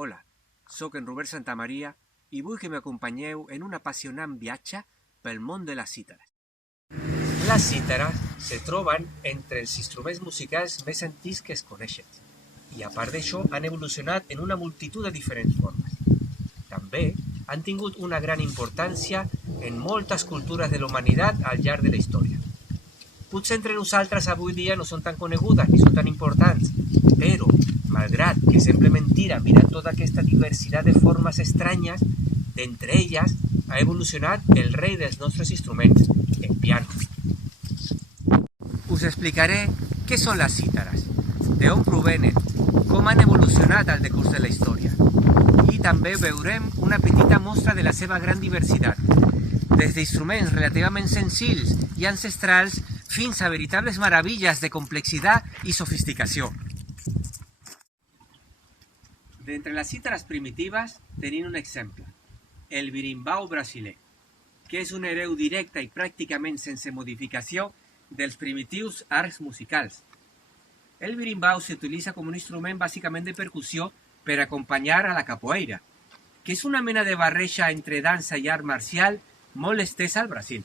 Hola, sóc en Robert Santamaria i vull que m'acompanyeu en un apassionant viatge pel món de les cítares. Les cítares se troben entre els instruments musicals més antics que es coneixen i, a part d'això, han evolucionat en una multitud de diferents formes. També han tingut una gran importància en moltes cultures de la humanitat al llarg de la història. Potser entre nosaltres avui dia no són tan conegudes ni són tan importants, però, malgrat que sembla mentira mirant tota aquesta diversitat de formes estranyes, d'entre elles ha evolucionat el rei dels nostres instruments, el piano. Us explicaré què són les cítares, d'on provenen, com han evolucionat al decurs de la història. I també veurem una petita mostra de la seva gran diversitat, des d'instruments relativament senzills i ancestrals fins a veritables meravilles de complexitat i sofisticació. D'entre les cítares primitives tenim un exemple, el birimbau brasiler, que és un hereu directe i pràcticament sense modificació dels primitius arcs musicals. El birimbau s'utilitza com un instrument bàsicament de percussió per acompanyar a la capoeira, que és una mena de barreja entre dansa i art marcial molt estesa al Brasil.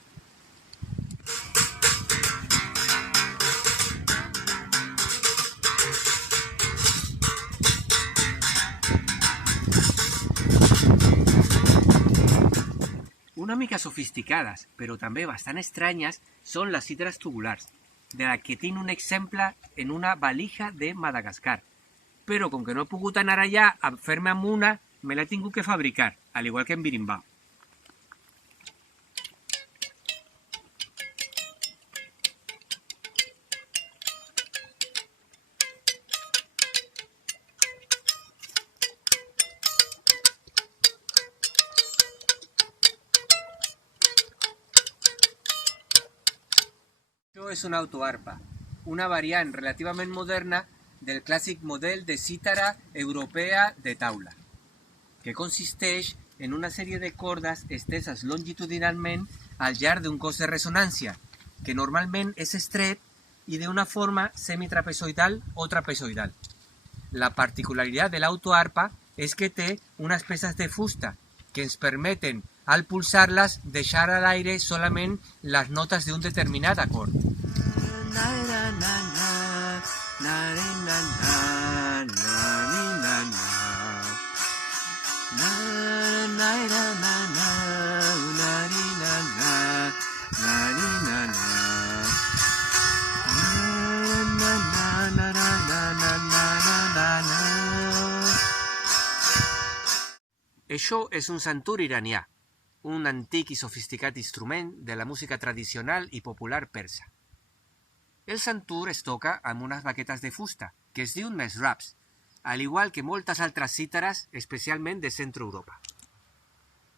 Una mica sofisticades, però també bastant estranyes, són les cítares tubulars, de la que tinc un exemple en una valija de Madagascar. Però com que no he pogut anar allà a fer-me amb una, me l'he tingut que fabricar, al igual que en birimbau. Això és una autoarpa, una variant relativament moderna del clàssic model de cítara europea de taula, que consisteix en una sèrie de cordes esteses longitudinalment al llarg d'un cos de ressonància, que normalment és estret i d'una forma semitrapezoidal o trapezoidal. La particularitat de l'autoarpa és que té unes peces de fusta que ens permeten, al pulsar-les, deixar a l'aire solament les notes d'un determinat acord. Això és un santur iranià, un antic i sofisticat instrument de la música tradicional i popular persa. El santur es toca amb unes baquetes de fusta, que es diuen mesraps, al igual que moltes altres cítares, especialment de Centre-Europa.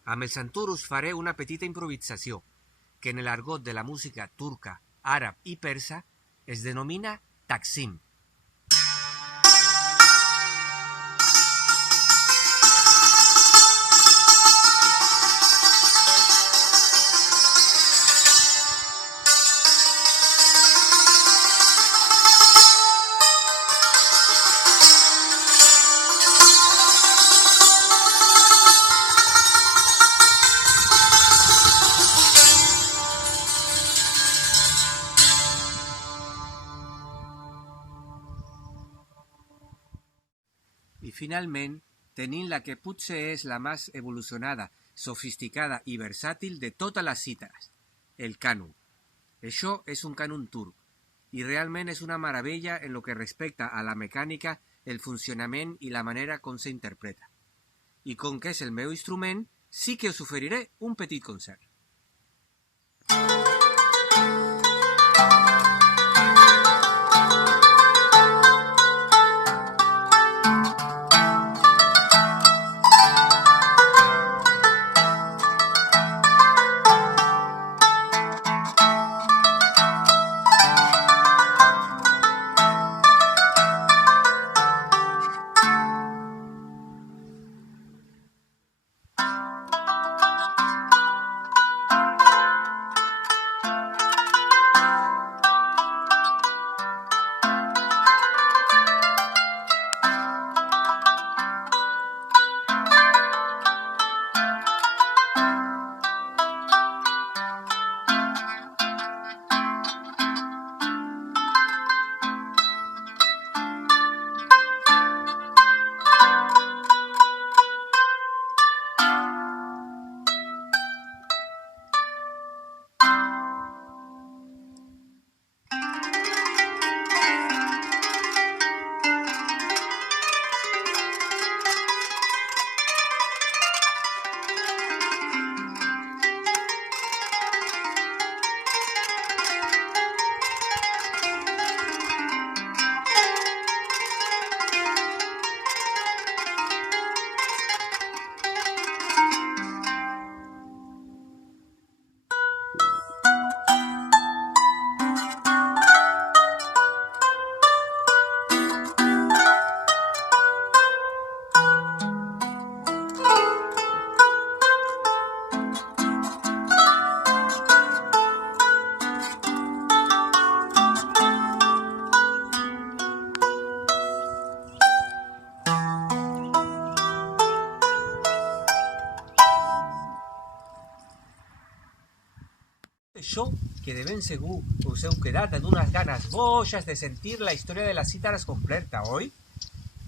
Amb el santur us faré una petita improvisació, que en l'argot de la música turca, àrab i persa es denomina taksim. I finalment tenim la que potser és la més evolucionada, sofisticada i versàtil de totes les cítares, el cànon. Això és un cànon turc i realment és una meravella en lo que respecta a la mecànica, el funcionament i la manera com s'interpreta. I com que és el meu instrument, sí que us oferiré un petit concert. això que de ben segur us heu quedat amb unes ganes boixes de sentir la història de les cítares completa, oi?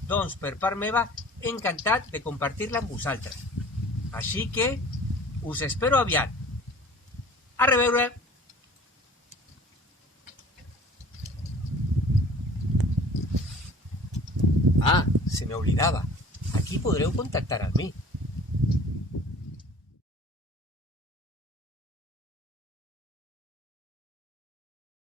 Doncs per part meva, encantat de compartir-la amb vosaltres. Així que us espero aviat. A reveure! Ah, se me oblidava. Aquí podreu contactar amb mi.